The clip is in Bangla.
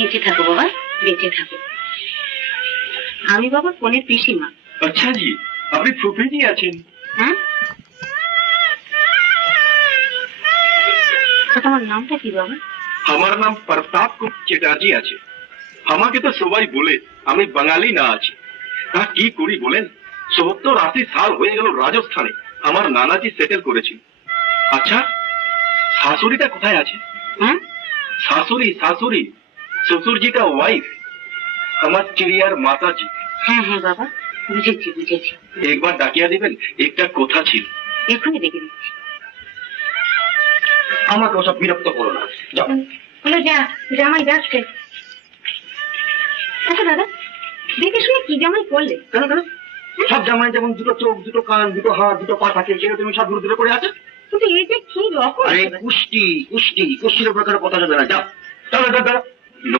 বেঁচে থাকো বাবা, বেঁচে থাকো। আমি বাবা ফোনের পিসিমা। अच्छा जी, আপনি ফুফি জি আছেন? হ্যাঁ, তো তোমার নামটা কি বাবা? আমার নাম প্রতাপ কুমার চ্যাটার্জি আছে। আমাকে তো সবাই বলে আমি বাঙালি না আছি। তা কি করি বলেন? 70-80 সাল হয়ে গেল রাজস্থানে আমার নানাজি সেটেল করেছিল। আচ্ছা, শাশুড়িটা কোথায় আছে? হ্যাঁ, শাশুড়ি শাশুড়ি শ্বশুরজিটা ওয়াইফ, আমার চিড়িয়ার মাতাজি। হ্যাঁ হ্যাঁ বাবা, বুঝেছি বুঝেছি। একবার ডাকিয়া দিবেন, একটা কথা ছিল। এখনই দেখে দিচ্ছি। আমাকে ওসব বিরক্ত করো না, যাও। হলো যা, জামাই যাচ্ছে। আচ্ছা দাদা, দেখে শুনে কি জামাই করলে? কেন কেন? সব জামাই যেমন দুটো চোখ, দুটো কান, দুটো হাত, দুটো পা থাকে, সেটা তুমি সব দূরে দূরে করে আছে। কিন্তু এই যে কি রকম! আরে কুষ্টি কুষ্টি কুষ্টির প্রকার কথা যাবে না, যাও। চলো চলো চলো।